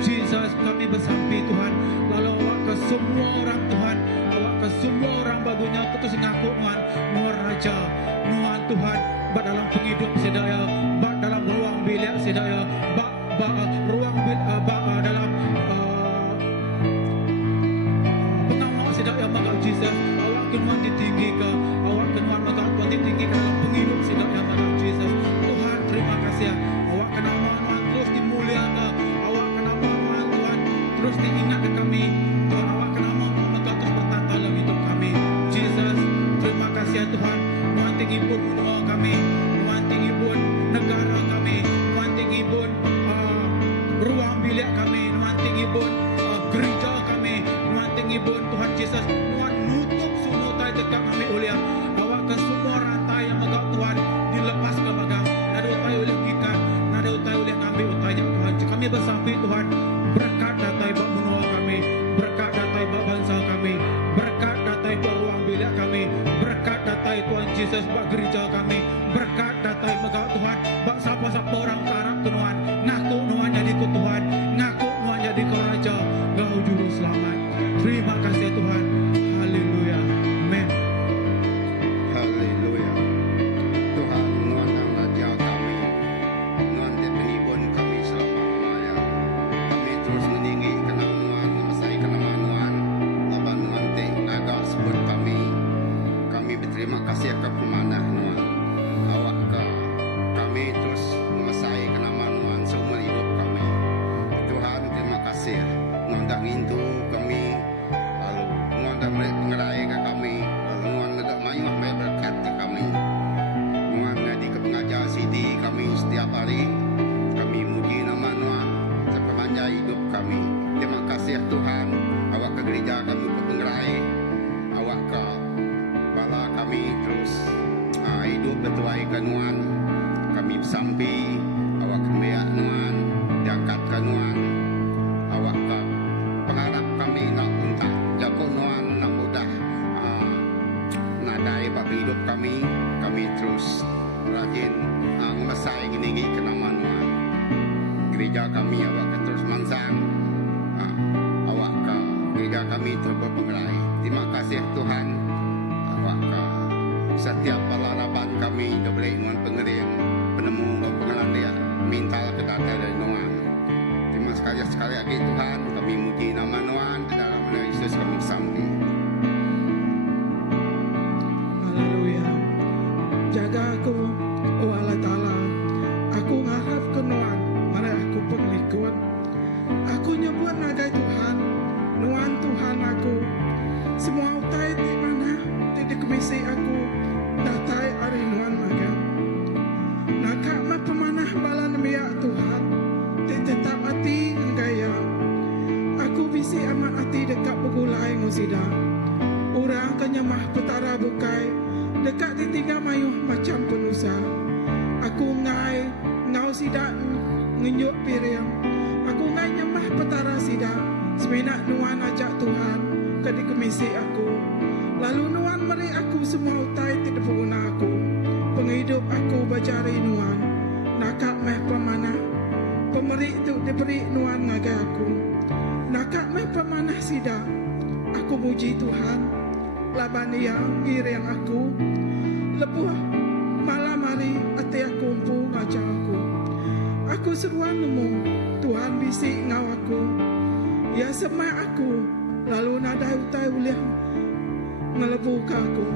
Jesus, kami bersampai Tuhan. Lalu awak ke semua orang Tuhan, awak ke semua orang babunya terus ngaku Tuhan, Nuan Raja, Nuan Tuhan. Bak dalam penghidup sedaya, bak dalam ruang bilik sedaya, bak ruang bilik, bak dalam pengawal sedaya maka Jesus. Awak kenuan ditinggikan, awak kenuan maka Tuhan ditinggikan dalam penghidup sedaya maka Jesus. Tuhan terima kasih. Awak kenama Tuhan terus dimuliakan, awak kenama Tuhan terus diingatkan kami. Tuhan awak kenama Tuhan maka terus bertata dalam hidup kami. Jesus terima kasih Tuhan. Tuhan tinggi pun menua kami, Tuhan tinggi pun negara kami, Tuhan tinggi pun ruang bilik kami, Tuhan tinggi pun gereja kami, Tuhan tinggi pun Tuhan Jesus. Tuhan nutup semua tai dekat kami uliah. Awak ke semua rantai bersampai Tuhan, berkat datai bak menua kami, berkat datai bak bangsa kami, berkat datai bak ruang bilik kami, berkat datai Tuhan Yesus bak gereja kami, berkat datai megak Tuhan bak sapa-sapa orang tarap Tuhan, ngaku Tuhan jadi ku Tuhan, ngaku Tuhan jadi kau Raja, Engkau Juru Selamat. Terima kasih Tuhan. Haleluya. Amin. Haleluya. Tuhan, Nuan yang Raja kami, Nuan di penghibun kami selama-lamanya. Kami terus meninggi kenal Nuan, memasai kenal Nuan. Laban Nuan di naga sebut kami. Kami berterima kasih ke pemanah Nuan. Awak ke kami terus memasai kenal Nuan seumur hidup kami. Tuhan, terima kasih. Nuan dah ngintu kami. Lalu Nuan dah mengerai ke kami. Lalu Nuan dah mayu berkat ke kami. Nuan ngadi ke pengajar CD kami setiap hari. Kami muji nama Nuan sepanjang hidup kami. Terima kasih Tuhan. Awak ke gereja kami ke pengerai. Awak ke bala kami terus hidup bertuai ke Nuan. Kami bersampai. Awak ke meyak Nuan. Diangkat ke Nuan. Awak ke pengharap kami nak unta. Jago Nuan nak mudah nadai bab hidup kami. Kami terus rajin memasai gini ke nama Nuan. Gereja kami awak ke terus mansang. Awak ke gereja kami terus berpengerai. Terima kasih Tuhan. Awak ke setiap pelaraban kami boleh Nuan pengering penemu pengenalan dia minta ke data dari Nuan. Terima kasih sekali lagi Tuhan. Kami muji nama Nuan dalam nama Yesus kami sampai. Haleluya. Jaga aku, oh Allah Ta'ala. Aku ngarap ke Nuan, mari aku pengikut. Aku nyebut nagai Tuhan, Nuan Tuhan aku. Semua utai di mana, di komisi aku, datai hari Nuan maga. Nakak mat pemanah balan miak Tuhan, tetap hati gaya. Aku bisi amat hati dekat begulai ngusida. Orang kenyamah petara bukai, dekat ditinggal mayuh macam penusa. Aku ngai ngau sidak ngenyuk piring. Aku ngai nyemah petara sidak. Semenak Nuan ajak Tuhan ke di komisi aku. Lalu Nuan meri aku semua utai tidak berguna aku. Penghidup aku bacari Nuan. Nakak meh pemanah. Pemeri itu diberi Nuan ngagai aku. Nakak meh pemanah sidak. Aku muji Tuhan. Laban yang ngiring aku. Lepuh malam hari hati aku umpu ngajak aku. Aku seruan nemu Tuhan bisik ngau aku. Ya semai aku. Lalu nada utai uliah ngelebu ke aku.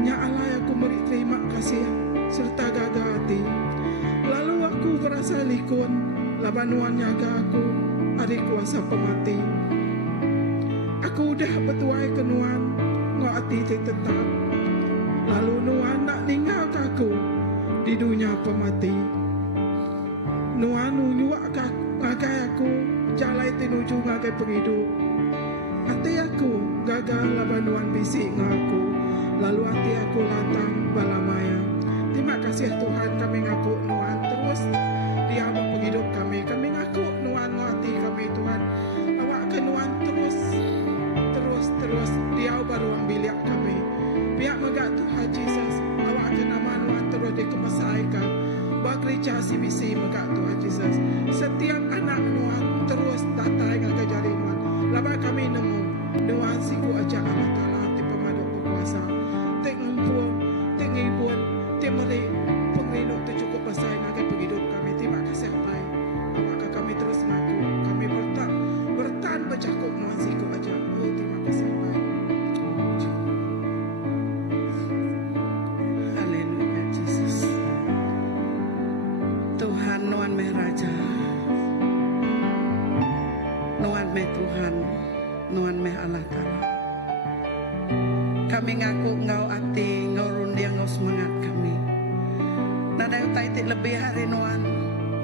Nya Allah aku beri terima kasih serta gagah hati. Lalu aku berasa likun. Laban Nuan nyaga aku hari kuasa pemati. Aku udah bertuai ke Nuan. Ngau hati tetap. Lalu Nuan nak tinggal aku di dunia pemati. Nuan nyuak ngagai aku jalai tinuju ngagai penghidup. Hati aku gagal laban Nuan bisik ngaku. Lalu hati aku latang balamaya. Terima kasih Tuhan kami ngaku Nuan terus di awal penghidup kami. Kami ngaku Nuan hati kami Tuhan. Awak ke Nuan terus di awal ruang bilik kami. Biar megak Tuhan Yesus. Awak ke nama Nuan terus dikemesaikan. Bakrica CBC megak Tuhan Yesus. Setiap anak Nuan terus datai ngagai jari Nuan. Lama kami nemu Nuan siku ajak Allah Ta'ala di pemaduk berkuasa. Tek ngumpul, tek ngibun, tek meri penglinu tu cukup pasai ngagai penghidup kami. Terima kasih Pai. Apakah kami terus ngaku. Kami bertahan bercakup Nuan siku ajak. Oh terima kasih Pai. Haleluya Yesus. Tuhan Nuan meh Raja. Nuan meh Tuhan. Nuan meh Allah Ta'ala. Kami ngaku ngau hati, ngau rundiang, ngau semangat kami. Nada utai ti lebih hari Nuan.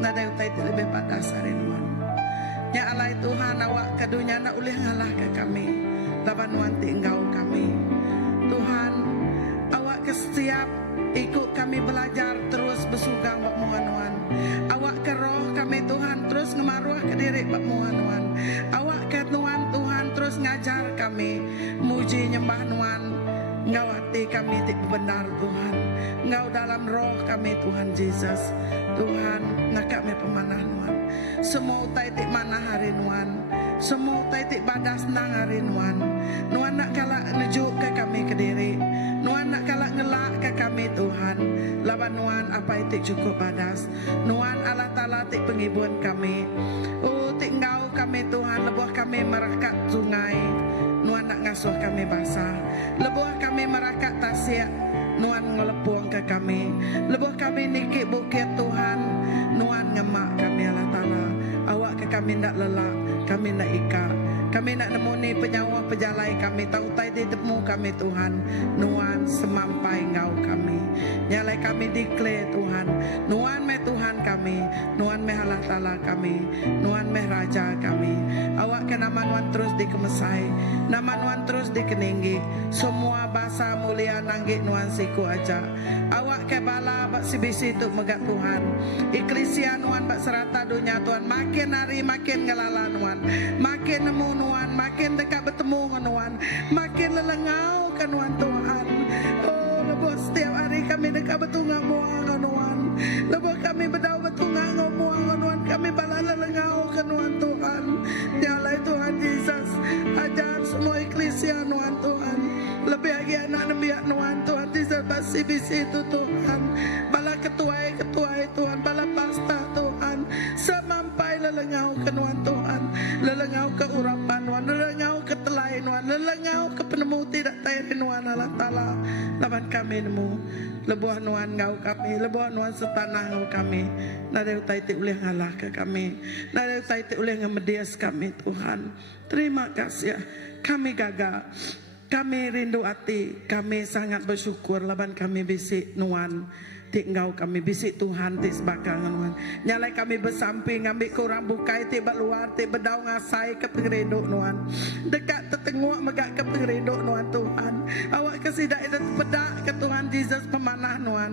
Nada utai ti lebih padas hari Nuan. Ya Allah Tuhan awak ke dunia nak ulih ngalah ke kami. Laban Nuan ti engkau kami. Tuhan awak ke setiap ikut kami belajar terus bersugang buat Nuan. Awak ke roh kami Tuhan terus ngemaru puji nyembah Tuhan. Engkau hati kami tik benar Tuhan. Engkau dalam roh kami Tuhan Yesus. Tuhan, nak kami pemanah Tuhan. Semua utai tik mana hari Tuhan. Semua utai tik badas nang hari Tuhan. Tuhan nak kalak nejuk ke kami ke diri. Tuhan nak kalak ngelak ke kami Tuhan. Lawan Tuhan apa itu cukup badas. Tuhan Allah Ta'ala tik pengibuan kami. Oh tik engkau kami Tuhan. Lebuh kami merakat sungai. Tuhan nak ngasuh kami basah. Lebuh kami merakat tasik. Tuhan ngelepuang ke kami. Lebuh kami nikik bukit Tuhan. Tuhan ngemak kami Allah Ta'ala. Awak ke kami nak lelak. Kami nak ikat. Kami nak nemuni penyawa pejalai kami. Tahu tai di temu kami Tuhan. Nuan semampai ngau kami. Nyalai kami declare Tuhan. Nuan me Tuhan kami. Nuan me Allah Ta'ala kami. Nuan me Raja kami. Awak ke nama Nuan terus dikemesai. Nama Nuan terus dikeninggi. Semua bahasa mulia nanggik Nuan siku aja. Awak ke bala bak sibisi tu megat Tuhan. Iklesia Nuan bak serata dunia Tuhan. Makin hari makin ngelala Nuan. Makin nemu Nuan, makin dekat bertemu dengan Nuan, makin lelengau ke Nuan Tuhan. Oh, lepas setiap hari kami dekat bertunggang muang dengan Nuan. Lepas kami berdau bertunggang muang dengan Nuan, kami bala lelengau ke Nuan Tuhan. Nyalai Tuhan Yesus, ajar semua eklesia Nuan Tuhan. Lebih lagi anak nabiak Nuan Tuhan Yesus basi bisi itu Tuhan. Bala ketuai Tuhan, bala pasta Tuhan. Semampai lelengau ke Nuan Tuhan. Lelengau ke urapan Nuan, lelengau ke telai Nuan, lelengau ke penemu tidak tairi Nuan Allah Ta'ala. Lawan kami nemu, lebuah Nuan ngau kami, lebuah Nuan setanah ngau kami. Nada utai ti ulih ngalah ke kami, nada utai ti ulih ngemedias kami Tuhan. Terima kasih, kami gagal, kami rindu hati, kami sangat bersyukur lawan kami bisik Nuan. Tik engkau kami bisik Tuhan tik sebakangan Tuhan. Nyalai kami bersamping ambil kurang bukai tik luar tik berdau ngasai ke pengereduk Tuhan. Dekat tertengok megak ke pengereduk Tuhan Tuhan. Awak kesidak itu pedak ke Tuhan Yesus pemanah Tuhan.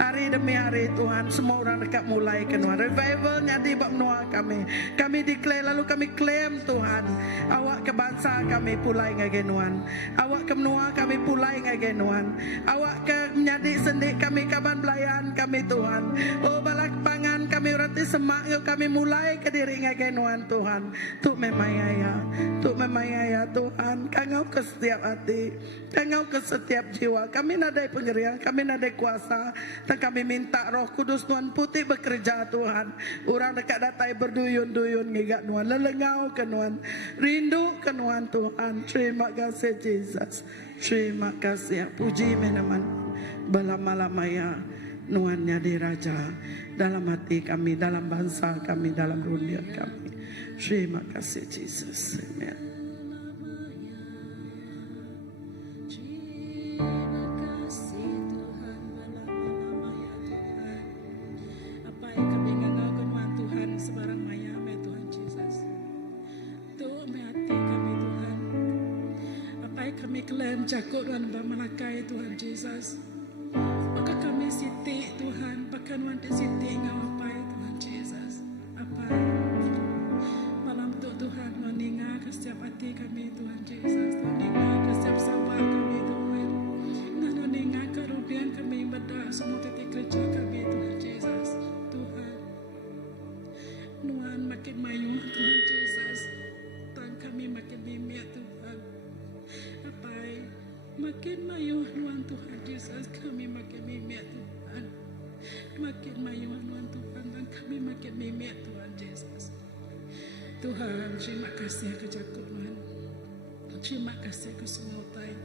Hari demi hari Tuhan semua orang dekat mulai ke Tuhan. Revival nyadi bab menua kami. Kami declare lalu kami claim Tuhan. Awak ke bangsa kami pulai ngage Tuhan. Awak ke menua kami pulai ngage Tuhan. Awak ke menjadi sendik kami kaban belayan kami Tuhan. Oh balak pangan kami roti semak kami mulai ke diri ngagai Tuhan Tuhan. Tuk memayaya, tuk memayaya Tuhan. Kangau ke setiap hati, kangau ke setiap jiwa. Kami nadai pengerian, kami nadai kuasa. Dan kami minta Roh Kudus Tuhan putih bekerja Tuhan. Orang dekat datai berduyun-duyun ngigat Tuhan. Lelengau ke Tuhan, rindu ke Tuhan Tuhan. Terima kasih Jesus. Terima kasih. Puji menaman belama-lamaya. Nuan nyadi Raja dalam hati kami, dalam bangsa kami, dalam dunia kami. Terima kasih Jesus. Amen. Apa yang kami ngangaukan Tuhan Tuhan sebarang maya me Tuhan Jesus. Tuh me hati kami Tuhan. Apa yang kami klaim jakut Tuhan bamalakai Tuhan Jesus. Maka kami siti Tuhan, bahkan wanti siti ngawapai Tuhan Yesus. Apa malam tu Tuhan meninga ke setiap hati kami Tuhan Yesus. Meninga ke setiap sabar kami Tuhan. Meninga ke rubian kami beda semua titik kerja kami Tuhan Yesus. Tuhan, Tuhan makin mayu Tuhan Yesus. Tuhan kami makin mimik Tuhan. Apa makin mayu Tuhan Yesus, kami makin mimik Tuhan. Makin mayu Tuhan dan kami makin mimik Tuhan Yesus. Tuhan, terima kasih ke jakut Tuhan. Terima kasih ke semua tay.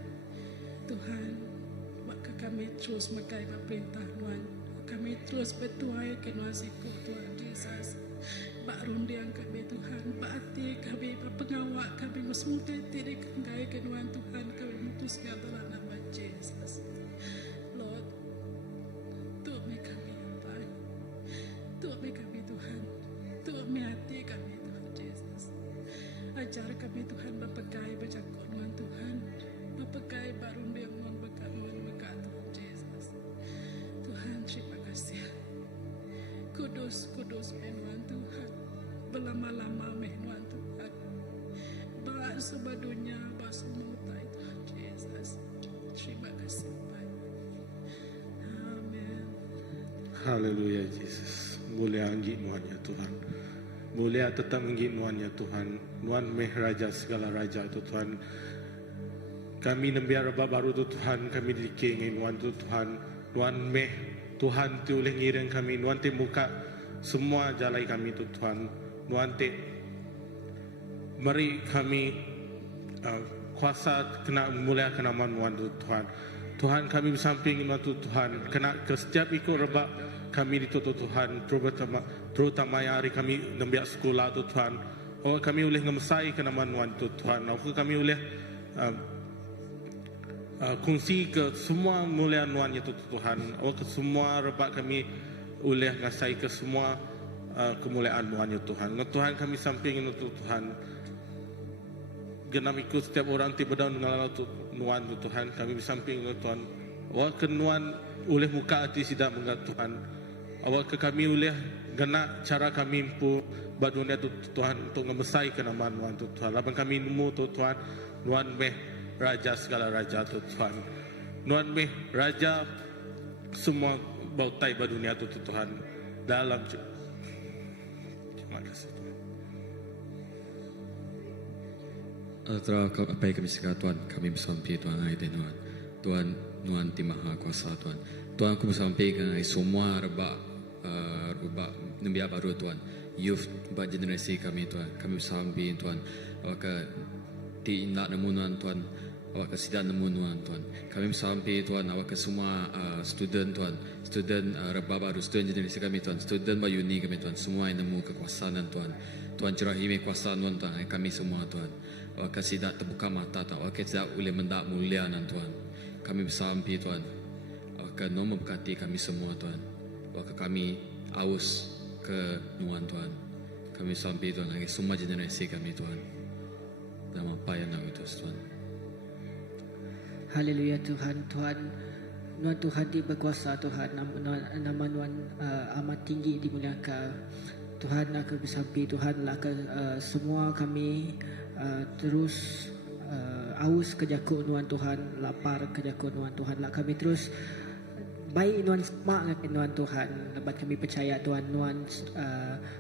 Tuhan, maka kami terus makai perintah Tuhan. Kami terus bertuai ke Tuhan siku Tuhan Yesus. Bak rundiang kami Tuhan, bak hati kami, bak pengawak kami, semua titik dikenggai ke Tuhan Tuhan, kami mutuskan dalam nama Jesus. Lord, tuh kami apa? Tuh kami Tuhan, tuh hati kami Tuhan Jesus. Ajar kami Tuhan berpegai berjakut Tuhan Tuhan, berpegai barundiang Tuhan berkat Tuhan Jesus. Tuhan terima kasih. Kudus menuan Tuhan, berlama-lama menuan Tuhan. Bahas sebadunya, bahas semutai Tuhan. Haleluya Yesus. Mulia anggi Tuhan ya Tuhan. Mulia tetap anggi Tuhan ya Tuhan. Tuhan meh raja segala raja tu Tuhan. Kami nembiar baru tu Tuhan. Kami dikengi Tuhan tu Tuhan. Tuhan meh Tuhan tu oleh ngiring kami. Tuhan te muka semua jalai kami tu Tuhan. Tuhan te mari kami kuasa kena mulia kenamaan Tuhan tu Tuhan. Tuhan kami bersamping Tuhan tu Tuhan. Kena ke setiap ikut rebak kami ditutup Tuhan. Terutama yang hari kami nembiak sekolah tu Tuhan. Oh kami boleh ngemesai kenamaan Tuhan tu Tuhan. Oh kami boleh kongsi ke semua mulia Tuhan itu Tuhan. Oh ke semua rebak kami boleh ngasai ke semua kemuliaan Tuhan itu Tuhan. Tuhan kami samping itu Tuhan. Genam ikut setiap orang tiba daun dengan tu Tuhan tu Tuhan. Kami bersamping itu Tuhan. Oh ke Tuhan boleh muka hati sidak mengat Tuhan. Awak ke kami boleh gena cara kami impu badunia tu Tuhan untuk ngemesai kenamaan Tuhan tu Tuhan. Lapan kami nemu tu Tuhan. Tuhan meh raja segala raja tu Tuhan. Tuhan meh raja semua bautai badunia tu Tuhan. Dalam terima kasih Tuhan. Terima apa yang kami sekalian Tuhan, kami bersampai Tuhan hari Tuhan. Tuhan di Maha Kuasa Tuhan. Tuhan aku bersampai dengan semua rebak nembiak baru Tuhan. Youth bak generasi kami Tuhan. Kami bersampai Tuhan. Awak di nak nemu Tuhan. Awak sidang nemu Tuhan. Kami bersampai Tuhan. Awak semua student Tuhan. Student rebak baru, student generasi kami Tuhan. Student bak uni kami Tuhan. Semua yang nemu kekuasaan Tuhan. Tuhan cerahi kuasaan Tuhan. Kami semua Tuhan. Awak tidak terbuka mata Tuhan. Awak tidak boleh mendak mulia Tuhan. Kami bersampai Tuhan. Awak nombor berkati kami semua Tuhan. Awak kami aus ke Tuhan Tuhan. Kami sampai Tuhan lagi semua generasi kami Tuhan. Dalam apa yang nak utus Tuhan. Haleluya Tuhan. Tuhan di berkuasa Tuhan. Nama Tuhan amat tinggi dimuliakan. Tuhan nak bersampai Tuhan lah ke semua kami terus aus kejakut Tuhan, lapar kejakut Tuhan lah kami terus baik semak dengan Tuhan. Lepas kami percaya Tuhan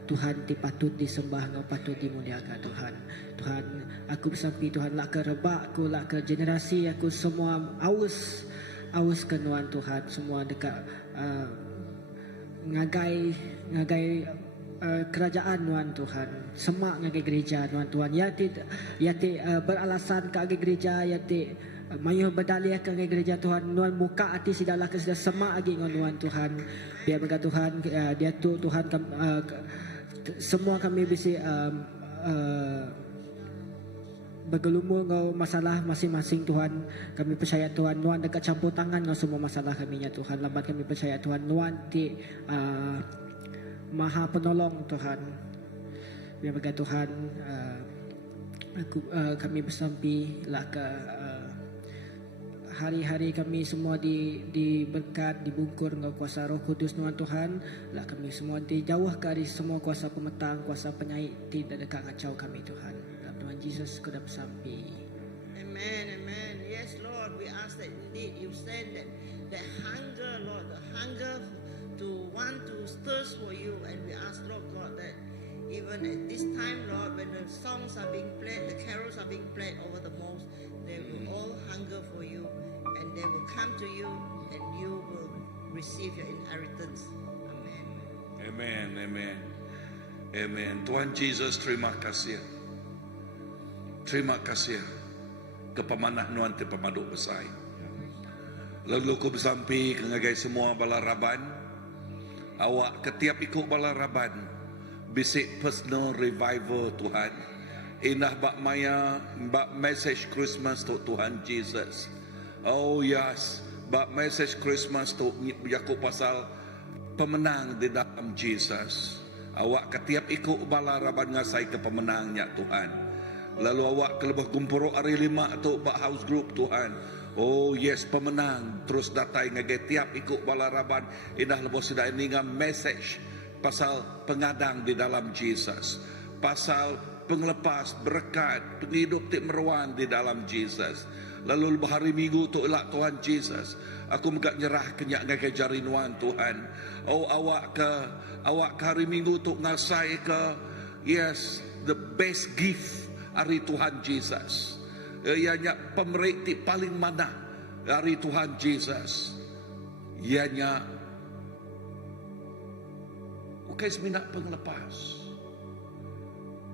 Tuhan patut disembah, patut dimuliakan Tuhan. Tuhan aku bersampai Tuhan lah ke rebak aku, lah ke generasi aku semua aus ke Tuhan semua dekat ngagai kerajaan Tuhan semak ngagai gereja Tuhan ya beralasan ke gereja ya mayuh berdalih ke gereja Tuhan muka hati sidalah ke sudah semak lagi dengan Tuhan biar berkat Tuhan dia tu Tuhan semua kami bisa bergelumur dengan masalah masing-masing Tuhan. Kami percaya Tuhan dekat campur tangan dengan semua masalah kami ya Tuhan. Lambat kami percaya Tuhan Maha penolong Tuhan. Biar berkat Tuhan kami bersampai lah ke hari-hari kami semua diberkat, dibungkur dengan kuasa Roh Kudus Tuhan. Lah kami semua dijauh dari semua kuasa pemetang, kuasa penyakit tidak dekat kacau kami Tuhan. Dalam Tuhan Yesus sudah bersampai. Amen, amen. Yes Lord, we ask that indeed you said that hunger, Lord, the hunger to want to thirst for you, and we ask Lord God that even at this time Lord, when the songs are being played, the carols are being played over the most, they will all hunger for you and they will come to you and you will receive your inheritance. Amen. Amen, amen. Amen. Tuhan Yesus terima kasih. Terima kasih kepemanah nuan te pemaduk besar. Lalu ku bersampai kengagai semua balaraban. Awak ketiap ikut balaraban bisik personal revival Tuhan. Inah bak maya bak message Christmas tu Tuhan Jesus. Oh yes, bak message Christmas tu yakuk pasal pemenang di dalam Jesus. Awak ketiap ikut balaraban ngasai ke pemenangnya Tuhan. Lalu awak kelebah gumpuruk hari 5 tu bak house group Tuhan. Oh yes, pemenang terus datai ngagai tiap ikut balaraban indah lebih sudah ini ngam message pasal pengadang di dalam Jesus, pasal penglepas, berkat, penghidup ti meruan di dalam Jesus. Lalu hari Minggu tu elak Tuhan Jesus. Aku megak nyerah kenyak ngagai jari nuan Tuhan. Awak ke hari Minggu tu ngasai ke, yes, the best gift hari Tuhan Jesus. Ianya pemerik ti paling mana hari Tuhan Jesus. Ianya ukai seminak penglepas.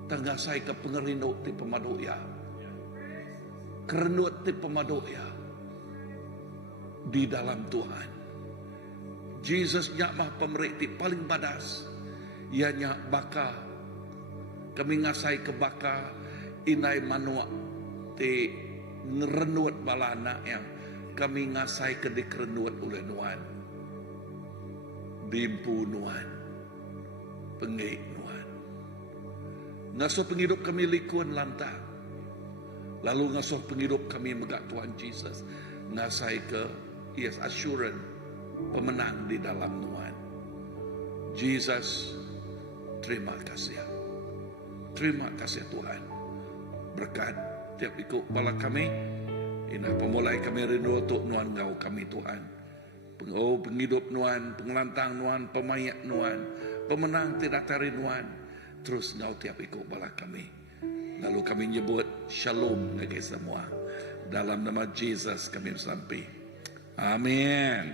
Tangasai ke pengerinduk ti pemadoya. Kerenut ti pemadoya. Di dalam Tuhan. Jesus nyak mah pemerik ti paling badas. Ianya baka. Kami ngasai ke baka. Inai manua ti ngerenut balana yang kami ngasai ke dikerenut oleh Nuan. Bimpu Nuan. Pengik Nuan. Ngasuh penghidup kami likun lantang. Lalu ngasuh penghidup kami megak Tuhan Jesus. Ngasai ke, yes, assurance, pemenang di dalam Tuhan. Jesus, terima kasih. Terima kasih Tuhan. Berkat tiap ikut bala kami. Inah pemulai kami rindu untuk Nuan ngau kami Tuhan. Penghidup Nuan, pengelantang Nuan, pemayak Nuan, pemenang tidak tari Nuan. Terus ngau tiap ikut bala kami. Lalu kami nyebut shalom bagi semua. Dalam nama Jesus kami bersampai. Amin.